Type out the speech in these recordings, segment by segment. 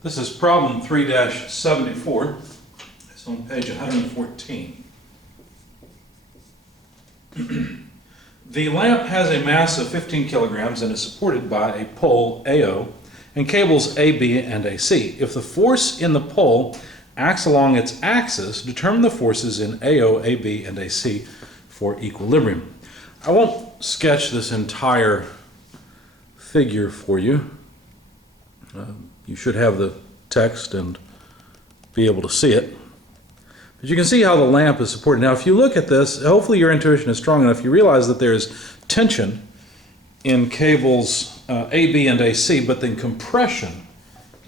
This is problem 3-74. It's on page 114. The lamp has a mass of 15 kilograms and is supported by a pole AO and cables AB and AC. If the force in the pole acts along its axis, determine the forces in AO, AB, and AC for equilibrium. I won't sketch this entire figure for you. You should have the text and be able to see it. But you can see how the lamp is supported. Now, if you look at this, hopefully your intuition is strong enough. You realize that there is tension in cables AB and AC, but then compression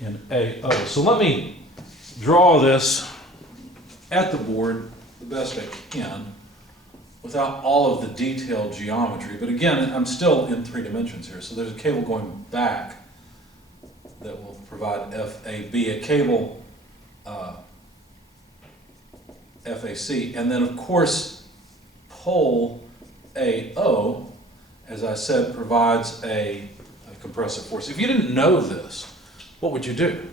in AO. So let me draw this at the board the best I can without all of the detailed geometry. But again, I'm still in 3 dimensions here. So there's a cable going back that will provide FAB, a cable FAC, and then of course pole AO, as I said, provides a compressive force. If you didn't know this, what would you do?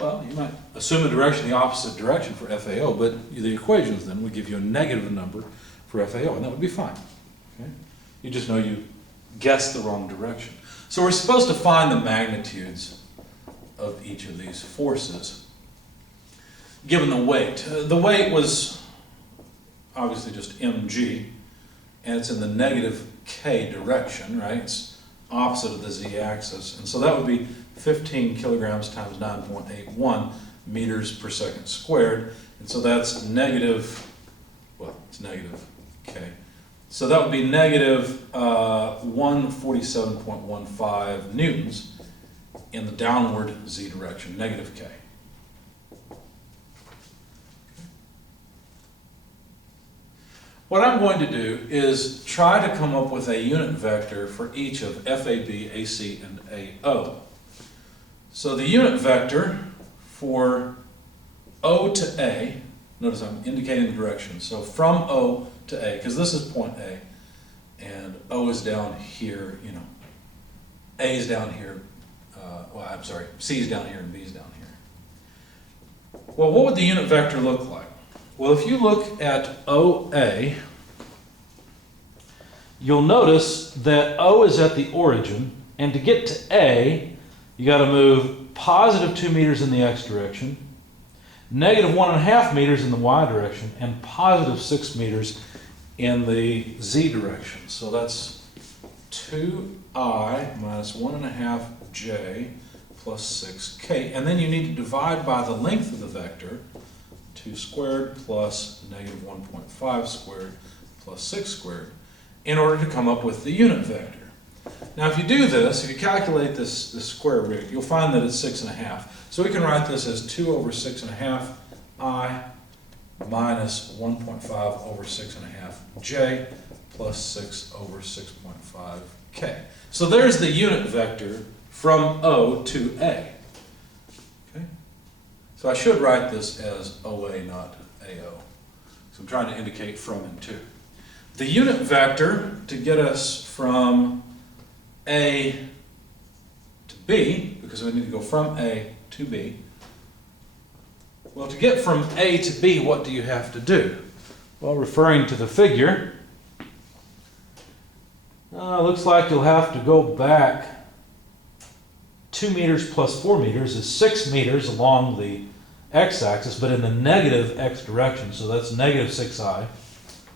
Well, you might assume a direction, the opposite direction for FAO, but the equations then would give you a negative number for FAO, and that would be fine. Okay? You just know you guessed the wrong direction. So we're supposed to find the magnitudes of each of these forces given the weight. The weight was obviously just mg, and it's in the negative k direction, right? It's opposite of the z-axis, and so that would be 15 kilograms times 9.81 meters per second squared, and so that's negative, well, it's negative k. So that would be negative 147.15 newtons in the downward z direction, negative k. What I'm going to do is try to come up with a unit vector for each of FAB, AC, and AO. So the unit vector for O to A, notice I'm indicating the direction, so from O to A, because this is point A, and O is down here, you know, A is down here, well, I'm sorry, C is down here and B is down here. Well, what would the unit vector look like? Well, if you look at OA, you'll notice that O is at the origin, and to get to A, you got to move positive 2 meters in the x direction, negative 1.5 meters in the y direction, and positive 6 meters in the z direction. So that's 2I minus 1.5j plus 6k. And then you need to divide by the length of the vector, 2 squared plus negative 1.5 squared plus 6 squared, in order to come up with the unit vector. Now if you do this, if you calculate this square root, you'll find that it's 6.5. So we can write this as 2 over 6.5 I minus 1.5 over 6.5 j plus 6 over 6.5 k. So there's the unit vector from O to A. Okay? So I should write this as OA, not AO. So I'm trying to indicate from and to. The unit vector to get us from A to B, because we need to go from A to B. Well, to get from A to B, what do you have to do? Well, referring to the figure, looks like you'll have to go back 2 meters plus 4 meters is 6 meters along the x-axis, but in the negative x direction, so that's negative 6i.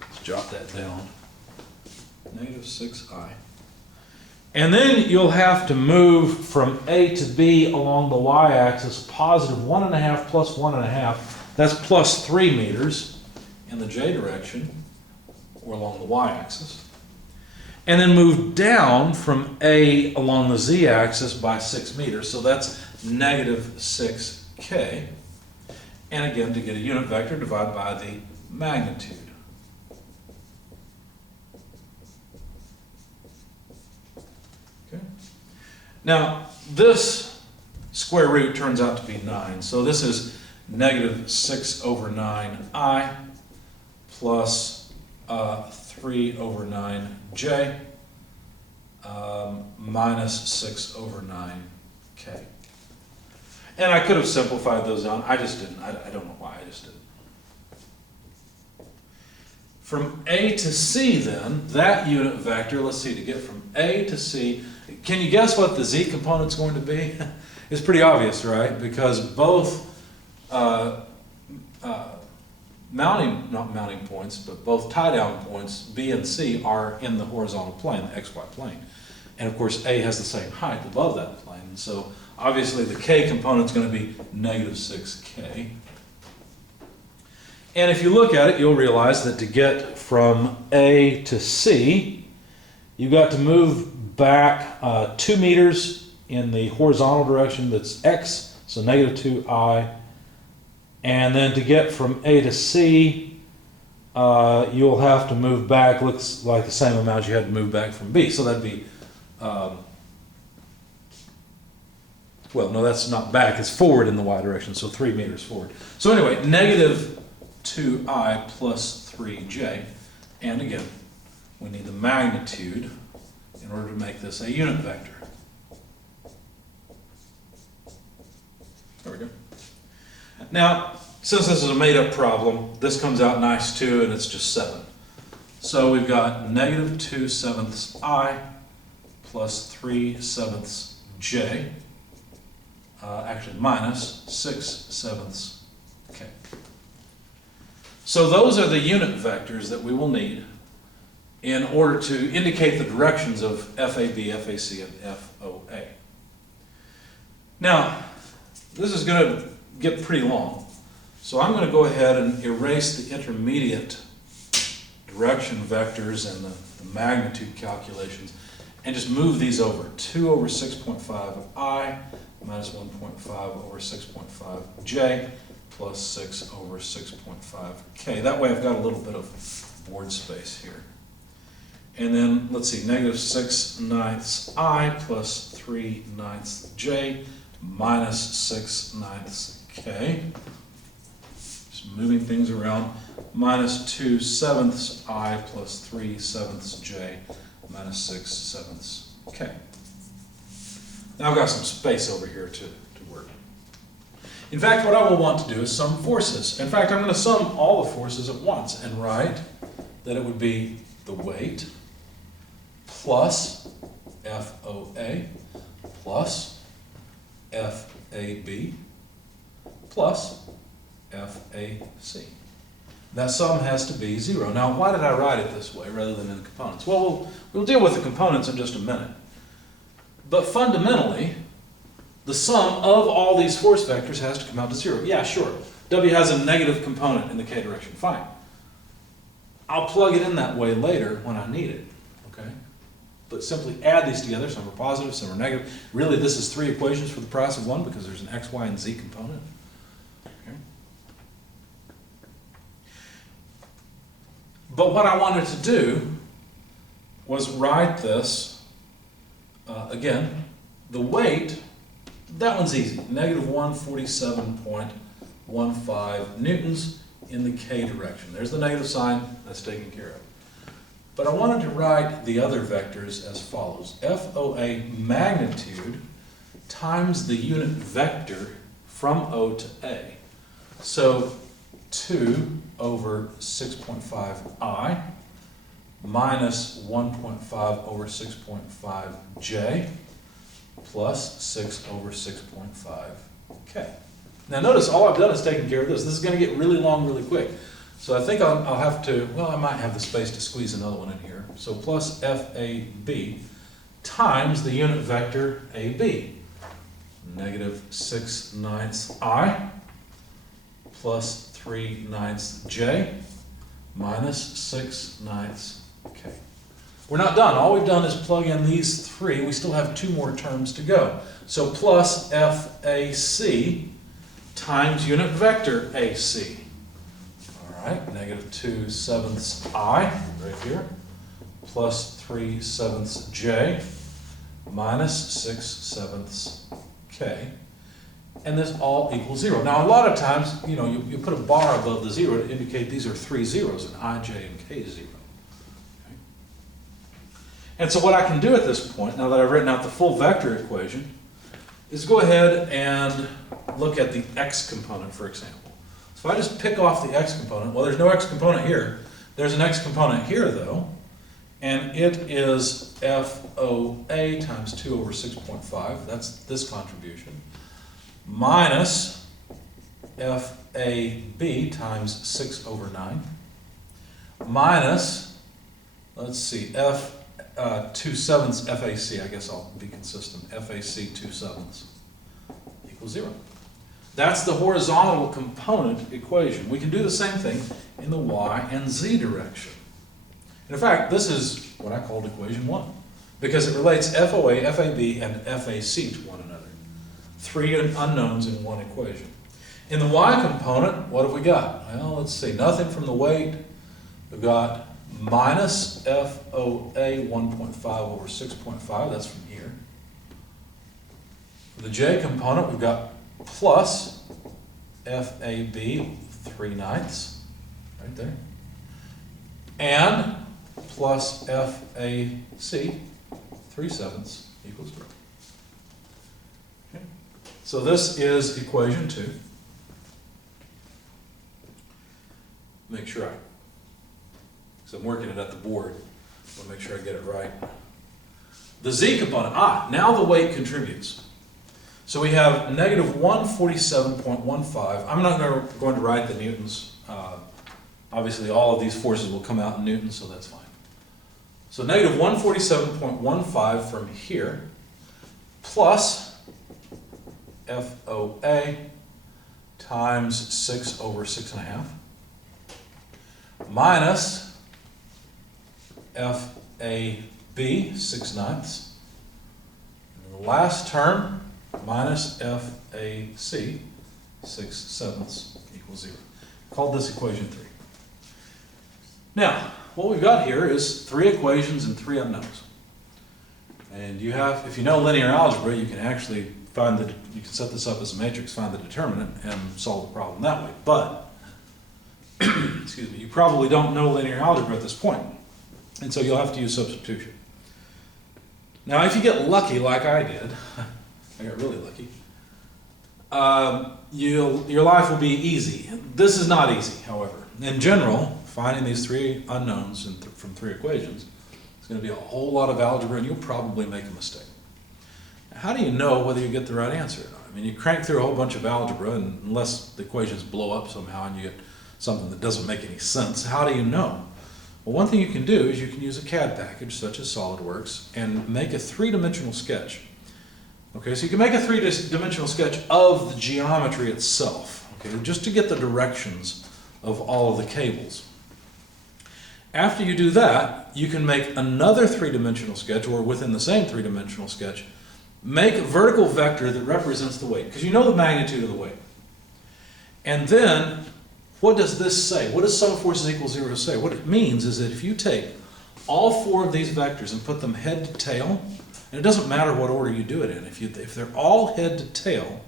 Let's jot that down. Negative 6i. And then you'll have to move from A to B along the y-axis, positive 1.5 plus 1.5. That's plus 3 meters in the j direction, or along the y-axis. And then move down from A along the z-axis by 6 meters, so that's negative 6k. And again, to get a unit vector, divide by the magnitude. Okay. Now, this square root turns out to be 9, so this is negative 6 over 9i plus 3 over 9j minus 6 over 9k. And I could have simplified those down. I just didn't. I don't know why. I just didn't. From A to C then, that unit vector, let's see, to get from A to C, can you guess what the Z component's going to be? It's pretty obvious, right? Because both not mounting points, but both tie-down points, B and C, are in the horizontal plane, the XY plane. And of course, A has the same height above that plane. And so obviously the K component's going to be negative 6K. And if you look at it, you'll realize that to get from A to C, you've got to move back 2 meters in the horizontal direction, that's X, so negative 2I. And then to get from A to C, you'll have to move back, looks like the same amount you had to move back from B. So that'd be, well, no, that's not back, it's forward in the Y direction, so 3 meters forward. So anyway, negative 2I plus 3J, and again, we need the magnitude in order to make this a unit vector. There we go. Now, since this is a made-up problem, this comes out nice too, and it's just 7. So we've got negative 2/7 I plus 3/7 J, actually minus 6/7 K. So those are the unit vectors that we will need in order to indicate the directions of FAB, FAC, and FOA. Now, this is going to get pretty long, so I'm going to go ahead and erase the intermediate direction vectors and the magnitude calculations and just move these over. 2 over 6.5 of I minus 1.5 over 6.5 J plus 6 over 6.5 K. That way I've got a little bit of board space here. And then, let's see, negative 6/9 I plus 3/9 J minus 6/9 K. Just moving things around. Minus 2/7 I plus 3/7 J minus 6/7 K. Now I've got some space over here to work. In fact, what I will want to do is sum forces. In fact, I'm going to sum all the forces at once and write that it would be the weight plus FOA plus FAB plus FAC. That sum has to be 0. Now, why did I write it this way rather than in the components? Well, we'll deal with the components in just a minute. But fundamentally, the sum of all these force vectors has to come out to 0. Yeah, sure. W has a negative component in the K direction. Fine. I'll plug it in that way later when I need it. Okay? But simply add these together. Some are positive, some are negative. Really, this is 3 equations for the price of 1 because there's an X, Y, and Z component. Okay? But what I wanted to do was write this, again, the weight, that one's easy, negative 147.15 newtons in the K direction. There's the negative sign, that's taken care of. But I wanted to write the other vectors as follows. FOA magnitude times the unit vector from O to A. So 2 over 6.5 I minus 1.5 over 6.5 J plus 6 over 6.5 K. Now notice all I've done is taken care of this. This is going to get really long really quick. So I think I'll have to, well, I might have the space to squeeze another one in here. So plus FAB times the unit vector AB. Negative 6/9 I plus 3/9 J minus 6/9 K. We're not done. All we've done is plug in these 3. We still have 2 more terms to go. So plus FAC times unit vector AC. All right, negative 2/7 I right here plus 3/7 J minus 6/7 K. And this all equals 0. Now, a lot of times, you know, you put a bar above the 0 to indicate these are 3 zeros, and I, J, and K is 0. Okay. And so what I can do at this point, now that I've written out the full vector equation, is go ahead and look at the x component, for example. So if I just pick off the x component, well, there's no x component here. There's an x component here, though, and it is FOA times 2 over 6.5. That's this contribution. Minus FAB times 6 over 9. Minus, let's see, 2/7 FAC, I guess I'll be consistent, FAC 2/7 equals 0. That's the horizontal component equation. We can do the same thing in the y and z direction. In fact, this is what I called equation 1, because it relates FOA, FAB, and FAC to one another. 3 unknowns in one equation. In the y component, what have we got? Well, let's see, nothing from the weight. We've got minus FOA 1.5 over 6.5, that's from here. For the j component, we've got plus FAB 3/9, right there, and plus FAC 3/7 equals 0. Okay. So this is equation 2. Make sure so I'm working it at the board. I'll make sure I get it right. The z component, now the weight contributes. So we have negative 147.15. I'm not going to write the newtons. Obviously, all of these forces will come out in newtons, so that's fine. So negative 147.15 from here, plus FOA times 6 over 6.5, minus FAB 6/9, and the last term minus FAC 6/7 equals 0. Called this equation 3. Now, what we've got here is 3 equations and 3 unknowns. And you have, if you know linear algebra, you can actually find that you can set this up as a matrix, find the determinant, and solve the problem that way. But excuse me, you probably don't know linear algebra at this point. And so you'll have to use substitution. Now, if you get lucky like I did, I got really lucky, your life will be easy. This is not easy, however. In general, finding these 3 unknowns from 3 equations is going to be a whole lot of algebra, and you'll probably make a mistake. Now, how do you know whether you get the right answer or not? I mean, you crank through a whole bunch of algebra, and unless the equations blow up somehow and you get something that doesn't make any sense, how do you know? Well, one thing you can do is you can use a CAD package such as SolidWorks and make a 3-dimensional sketch. Okay, so you can make a 3-dimensional sketch of the geometry itself, okay, just to get the directions of all of the cables. After you do that, you can make another 3-dimensional sketch, or within the same 3-dimensional sketch, make a vertical vector that represents the weight, because you know the magnitude of the weight. And then, what does this say? What does sum of forces equals 0 say? What it means is that if you take all 4 of these vectors and put them head to tail, and it doesn't matter what order you do it in, if they're all head to tail,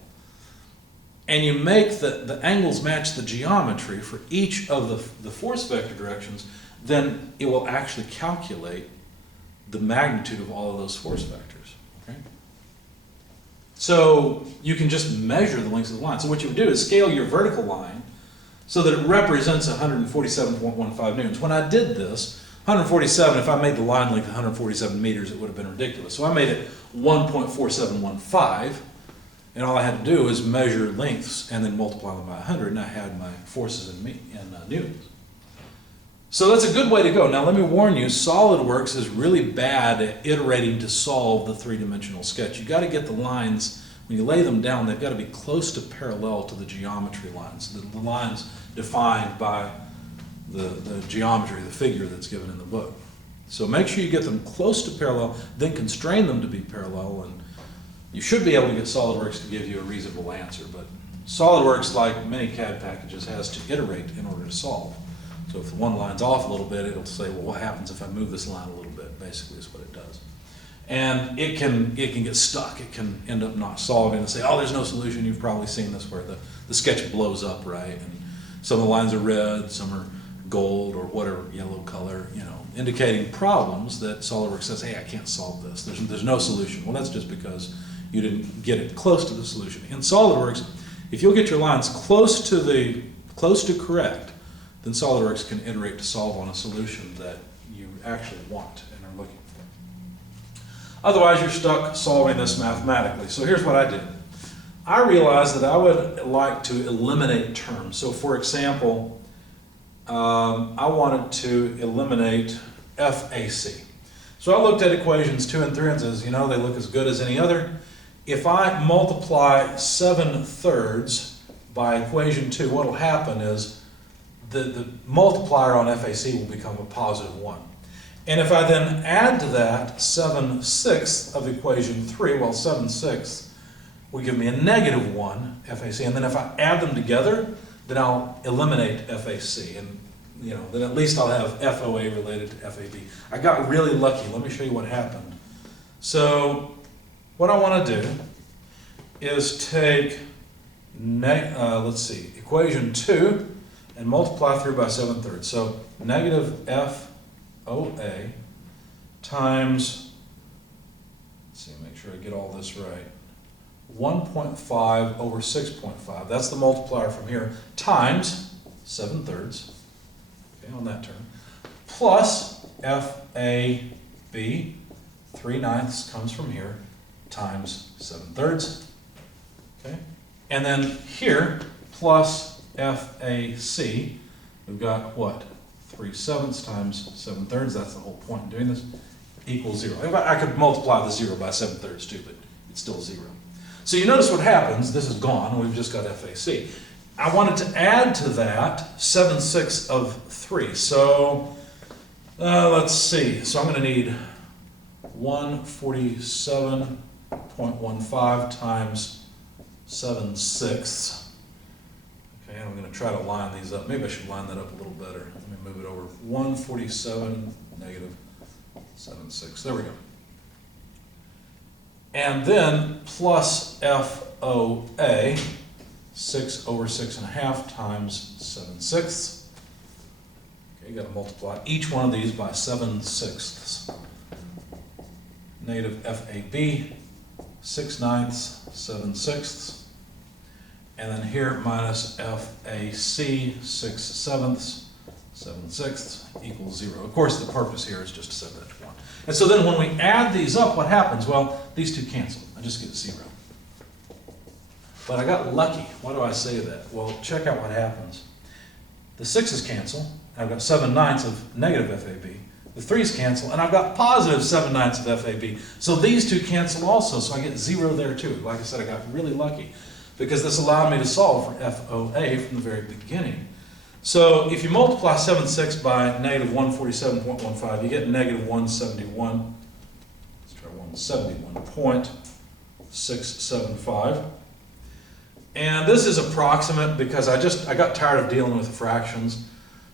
and you make the angles match the geometry for each of the force vector directions, then it will actually calculate the magnitude of all of those force vectors. Okay? So you can just measure the lengths of the line. So what you would do is scale your vertical line so that it represents 147.15 newtons. When I did this, 147, if I made the line length 147 meters, it would have been ridiculous. So I made it 1.4715, and all I had to do is measure lengths and then multiply them by 100, and I had my forces in newtons. So that's a good way to go. Now let me warn you, SolidWorks is really bad at iterating to solve the 3-dimensional sketch. You've got to get the lines, when you lay them down, they've got to be close to parallel to the geometry lines, the lines defined by the geometry, the figure that's given in the book. So make sure you get them close to parallel, then constrain them to be parallel, and you should be able to get SolidWorks to give you a reasonable answer. But SolidWorks, like many CAD packages, has to iterate in order to solve. So if the one line's off a little bit, it'll say, well, what happens if I move this line a little bit, basically is what it does. And it can get stuck. It can end up not solving and say, oh, there's no solution. You've probably seen this where the sketch blows up, right? And some of the lines are red, some are gold or whatever yellow color, indicating problems that SolidWorks says, hey, I can't solve this. There's no solution. Well, that's just because you didn't get it close to the solution. In SolidWorks, If you'll get your lines close to correct, then SOLIDWORKS can iterate to solve on a solution that you actually want and are looking for. Otherwise, you're stuck solving this mathematically. So here's what I did. I realized that I would like to eliminate terms. So for example, I wanted to eliminate FAC. So I looked at equations 2 and 3 and says, you know, they look as good as any other. If I multiply 7/3 by equation 2, what will happen is the multiplier on FAC will become a positive 1. And if I then add to that 7/6 of equation 3, well, 7/6 will give me a negative 1 FAC. And then if I add them together, then I'll eliminate FAC. And you know, then at least I'll have FOA related to FAB. I got really lucky. Let me show you what happened. So what I want to do is take, let's see, equation 2 and multiply through by 7/3. So negative FOA times, let's see, make sure I get all this right, 1.5 over 6.5. That's the multiplier from here, times 7/3. Okay, on that term, plus FAB, 3/9 comes from here, times 7/3. Okay, and then here, plus FAC, we've got what? 3/7 times 7/3, that's the whole point in doing this, equals 0. I could multiply the 0 by 7/3 too, but it's still 0. So you notice what happens, this is gone, we've just got FAC. I wanted to add to that 7/6 of 3. So let's see. So I'm going to need 147.15 times 7/6. Okay, and I'm going to try to line these up. Maybe I should line that up a little better. Let me move it over. 147 negative 7/6. There we go. And then plus FOA. 6 over 6.5 times 7/6. Okay, you got to multiply each one of these by 7/6. Negative FAB, 6/9, 7/6. And then here minus FAC, 6/7, 7/6 equals 0. Of course, the purpose here is just to set that to 1. And so then when we add these up, what happens? Well, these two cancel. I just get 0. But I got lucky. Why do I say that? Well, check out what happens. The 6's cancel, and I've got 7/9 of negative FAB. The 3's cancel, and I've got positive 7/9 of FAB. So these two cancel also, so I get 0 there too. Like I said, I got really lucky because this allowed me to solve for FOA from the very beginning. So if you multiply 7/6 by negative 147.15, you get negative 171. Let's try 171.675. And this is approximate because I got tired of dealing with the fractions.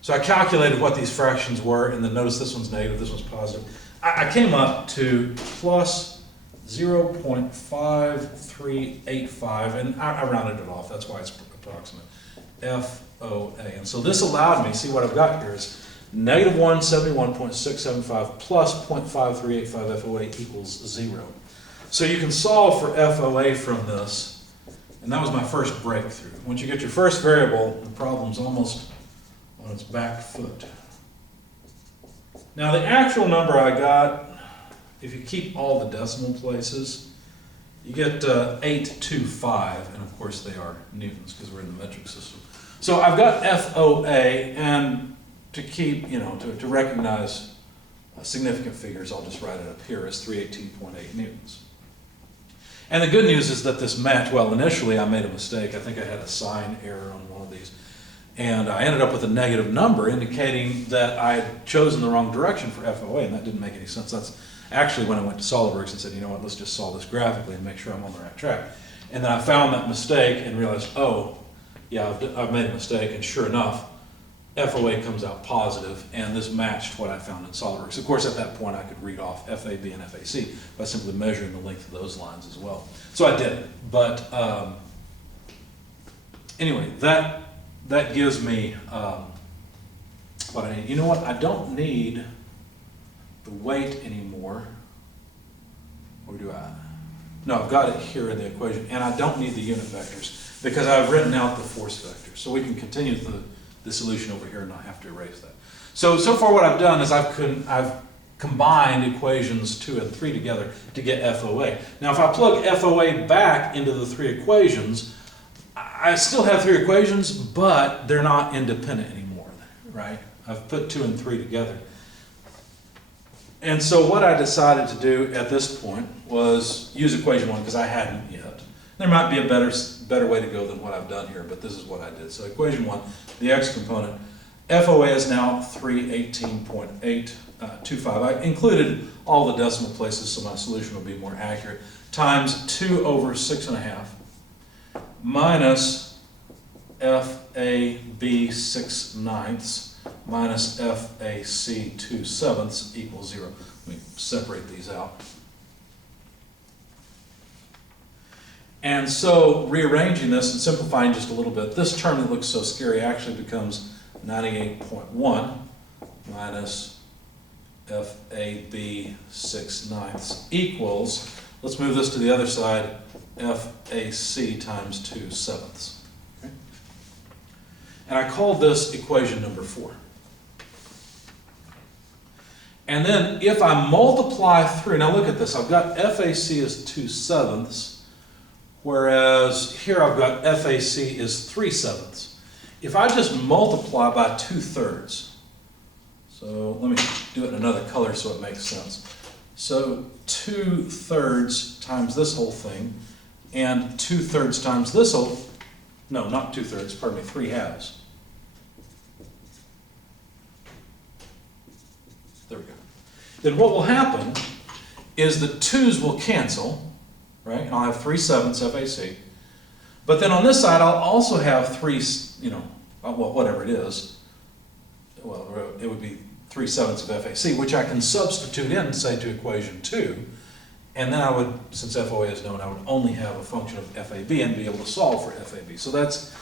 So I calculated what these fractions were, and then notice this one's negative, this one's positive. I came up to plus 0.5385, and I rounded it off, that's why it's approximate, FOA. And so this allowed me, see what I've got here is negative 171.675 plus 0.5385 FOA equals 0. So you can solve for FOA from this. And that was my first breakthrough. Once you get your first variable, the problem's almost on its back foot. Now the actual number I got, if you keep all the decimal places, you get 825, and of course they are newtons because we're in the metric system. So I've got FOA, and to keep, you know, to recognize significant figures, I'll just write it up here as 318.8 newtons. And the good news is that this match, well, initially I made a mistake. I think I had a sign error on one of these. And I ended up with a negative number indicating that I had chosen the wrong direction for FOA, and that didn't make any sense. That's actually when I went to SOLIDWORKS and said, you know what, let's just solve this graphically and make sure I'm on the right track. And then I found that mistake and realized, oh, yeah, I've made a mistake, and sure enough, FOA comes out positive, and this matched what I found in SOLIDWORKS. Of course, at that point, I could read off FAB and FAC by simply measuring the length of those lines as well. So I did, but anyway, that gives me what I need. You know what? I don't need the weight anymore, or do I? No, I've got it here in the equation, and I don't need the unit vectors. because I've written out the force vector. So we can continue the solution over here and not have to erase that. So far what I've done is I've combined equations 2 and 3 together to get FOA. Now if I plug FOA back into the 3 equations, I still have 3 equations, but they're not independent anymore, right? I've put 2 and 3 together. And so what I decided to do at this point was use equation 1 because I hadn't yet. There might be a better way to go than what I've done here, but this is what I did. So equation 1, the x component, FOA is now 318.825. I included all the decimal places so my solution will be more accurate, times 2 over 6.5 minus FAB 6/9 minus FAC 2/7 equals 0. Let me separate these out. And so rearranging this and simplifying just a little bit, this term that looks so scary actually becomes 98.1 minus FAB 6/9 equals, let's move this to the other side, FAC times 2/7. Okay? And I called this equation number 4. And then if I multiply through, now look at this, I've got FAC is 2/7, whereas here I've got FAC is 3/7. If I just multiply by 2/3, so let me do it in another color so it makes sense. So 2/3 times this whole thing, and 2/3 times this whole, no, not 2/3, pardon me, 3/2. There we go. Then what will happen is the 2's will cancel, right? And I'll have 3/7 FAC. But then on this side, I'll also have 3, well, whatever it is. Well, it would be 3/7 of FAC, which I can substitute in, say, to equation 2. And then I would, since FOA is known, I would only have a function of FAB and be able to solve for FAB. So that's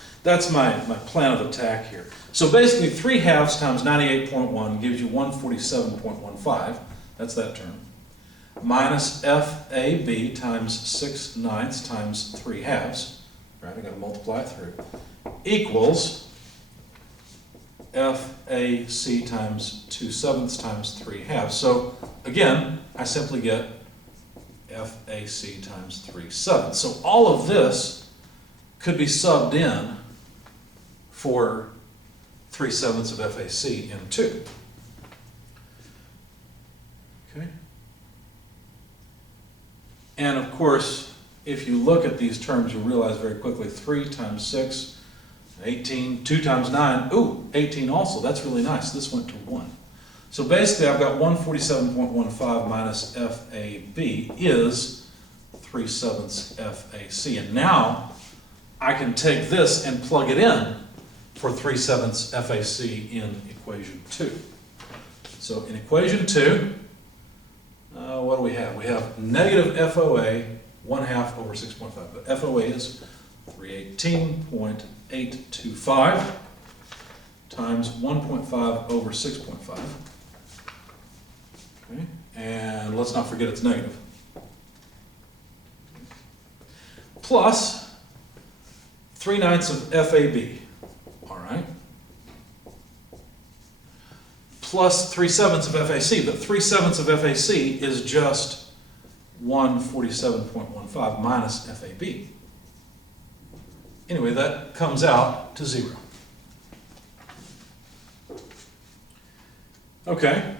my plan of attack here. So basically 3/2 times 98.1 gives you 147.15. That's that term. Minus FAB times 6/9 times 3/2. Right, I got to multiply it through. Equals FAC times 2/7 times 3/2. So again, I simply get FAC times 3/7. So all of this could be subbed in for 3/7 of FAC in 2. Okay. And of course, if you look at these terms, you'll realize very quickly 3 times 6, 18, 2 times 9, ooh, 18 also. That's really nice. This went to 1. So basically, I've got 147.15 minus FAB is 3/7 FAC. And now I can take this and plug it in for 3/7 FAC in equation 2. So in equation 2, what do we have? We have negative FOA 1/2 over 6.5. But FOA is 318.825 times 1.5 over 6.5. Okay, and let's not forget it's negative. Plus 3/9 of FAB, all right? Plus 3/7 of FAC, but 3/7 of FAC is just 147.15 minus FAB. Anyway, that comes out to 0. Okay,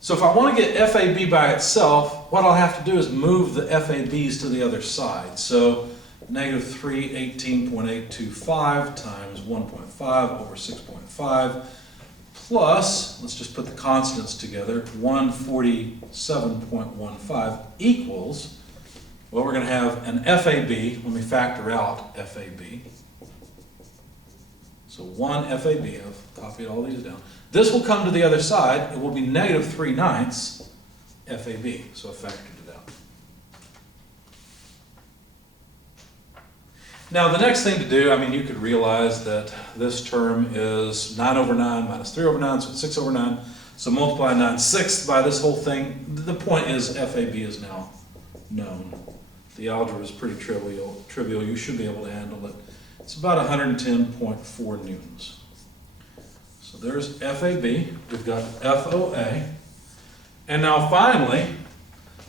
so if I want to get FAB by itself, what I'll have to do is move the FABs to the other side. So negative 318.825 times 1.5 over 6.5 plus, let's just put the constants together, 147.15 equals, well, we're going to have an FAB. Let me factor out FAB. So 1 FAB, I've copied all these down. This will come to the other side. It will be negative 3/9 FAB. So I factored it out. Now the next thing to do, I mean, you could realize that this term is 9 over 9 minus 3 over 9, so it's 6 over 9. So multiply 9/6 by this whole thing. The point is FAB is now known The algebra is pretty trivial. You should be able to handle it. It's about 110.4 newtons. So there's FAB. We've got FOA. And now finally,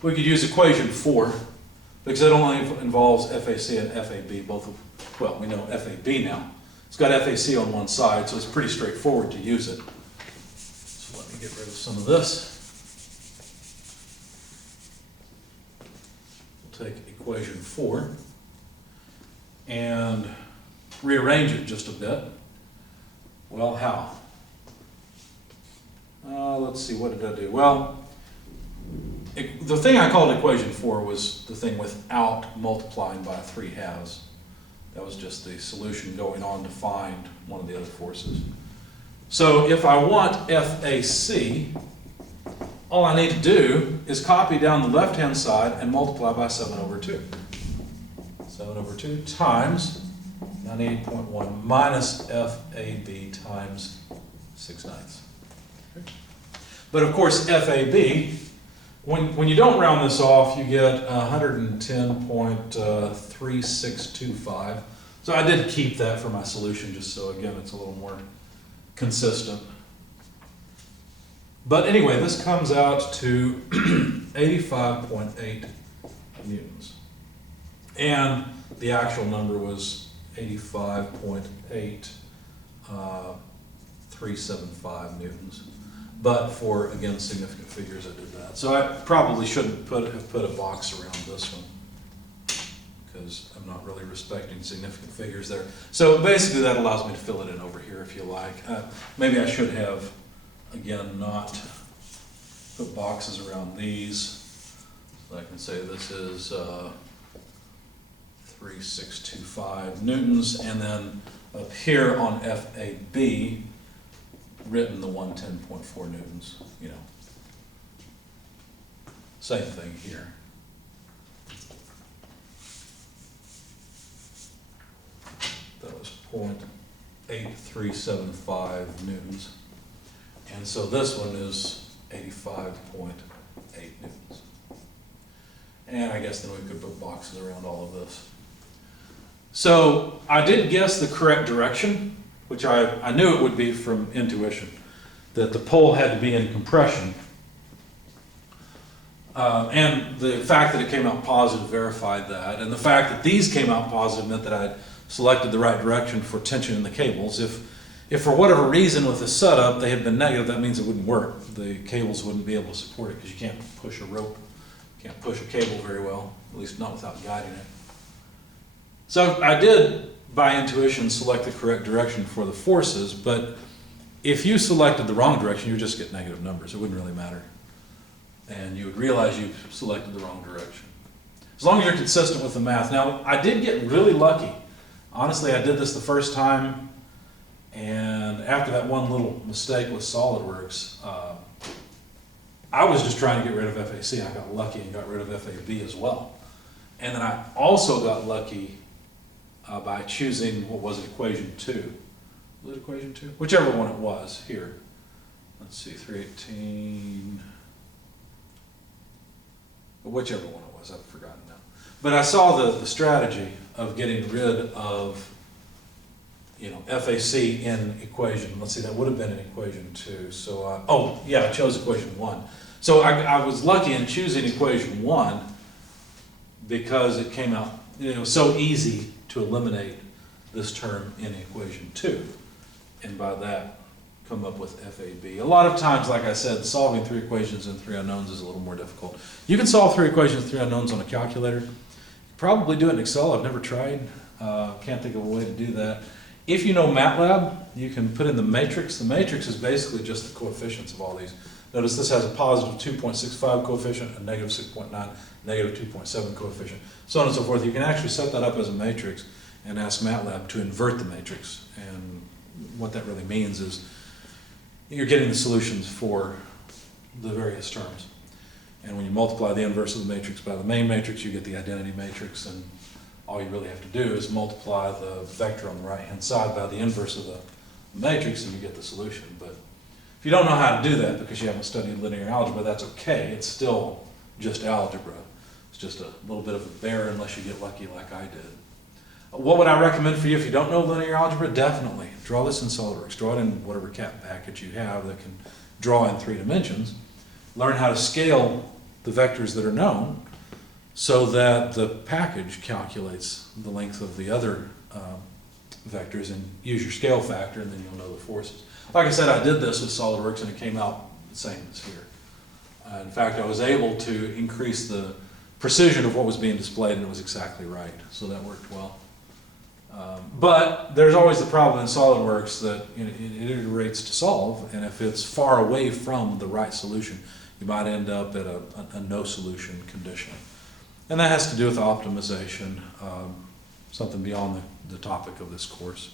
we could use equation 4, because it only involves FAC and FAB, both of, well, we know FAB now. It's got FAC on one side, so it's pretty straightforward to use it. So let me get rid of some of this. We'll take equation 4 and rearrange it just a bit. Well, how? Let's see, what did I do? Well, the thing I called equation 4 was the thing without multiplying by 3/2. That was just the solution going on to find one of the other forces. So if I want FAC, all I need to do is copy down the left-hand side and multiply by 7/2. 7/2 times 98.1 minus FAB times 6/9. But of course, FAB, when you don't round this off, you get 110.3625. So I did keep that for my solution, just so again it's a little more consistent. But anyway, this comes out to 85.8 newtons. And the actual number was 85.8375 newtons. But for, again, significant figures, I did that. So I probably shouldn't have put a box around this one, because I'm not really respecting significant figures there. So basically that allows me to fill it in over here if you like. Maybe I should have, again, not put boxes around these. So I can say this is 3625 newtons, and then up here on FAB, written the 110.4 newtons, you know. Same thing here. That was 0.8375 newtons. And so this one is 85.8 newtons. And I guess then we could put boxes around all of this. So I did guess the correct direction, which I knew it would be from intuition, that the pole had to be in compression. And the fact that it came out positive verified that. And the fact that these came out positive meant that I'd selected the right direction for tension in the cables. If for whatever reason with the setup they had been negative, that means it wouldn't work. The cables wouldn't be able to support it, because you can't push a rope, you can't push a cable very well, at least not without guiding it. So I did, by intuition, select the correct direction for the forces, but if you selected the wrong direction, you would just get negative numbers. It wouldn't really matter. And you would realize you selected the wrong direction. As long as you're consistent with the math. Now, I did get really lucky. Honestly, I did this the first time, and after that one little mistake with SolidWorks, I was just trying to get rid of FAC. I got lucky and got rid of FAB as well. And then I also got lucky by choosing, what was it, equation 2. Was it equation 2? Whichever one it was here. Let's see, 318. Whichever one it was, I've forgotten now. But I saw the strategy of getting rid of, you know, FAC in equation. Let's see, that would have been in equation 2. So, oh yeah, I chose equation 1. So I was lucky in choosing equation 1 because it came out, you know, so easy to eliminate this term in equation 2, and by that come up with FAB. A lot of times, like I said, solving 3 equations and 3 unknowns is a little more difficult. You can solve 3 equations and 3 unknowns on a calculator. You probably do it in Excel. I've never tried. Can't think of a way to do that. If you know MATLAB, you can put in the matrix. The matrix is basically just the coefficients of all these. Notice this has a positive 2.65 coefficient, a negative 6.9, negative 2.7 coefficient, so on and so forth. You can actually set that up as a matrix and ask MATLAB to invert the matrix. And what that really means is you're getting the solutions for the various terms. And when you multiply the inverse of the matrix by the main matrix, you get the identity matrix, and all you really have to do is multiply the vector on the right-hand side by the inverse of the matrix, and you get the solution. But if you don't know how to do that because you haven't studied linear algebra, that's okay. It's still just algebra. It's just a little bit of a bear unless you get lucky like I did. What would I recommend for you if you don't know linear algebra? Definitely draw this in SOLIDWORKS. Draw it in whatever CAT package you have that can draw in 3 dimensions. Learn how to scale the vectors that are known so that the package calculates the length of the other vectors, and use your scale factor, and then you'll know the forces. Like I said, I did this with SOLIDWORKS and it came out the same as here. In fact, I was able to increase the precision of what was being displayed, and it was exactly right, so that worked well. But there's always the problem in SOLIDWORKS that it iterates to solve, and if it's far away from the right solution, you might end up at a no solution condition. And that has to do with optimization, something beyond the topic of this course.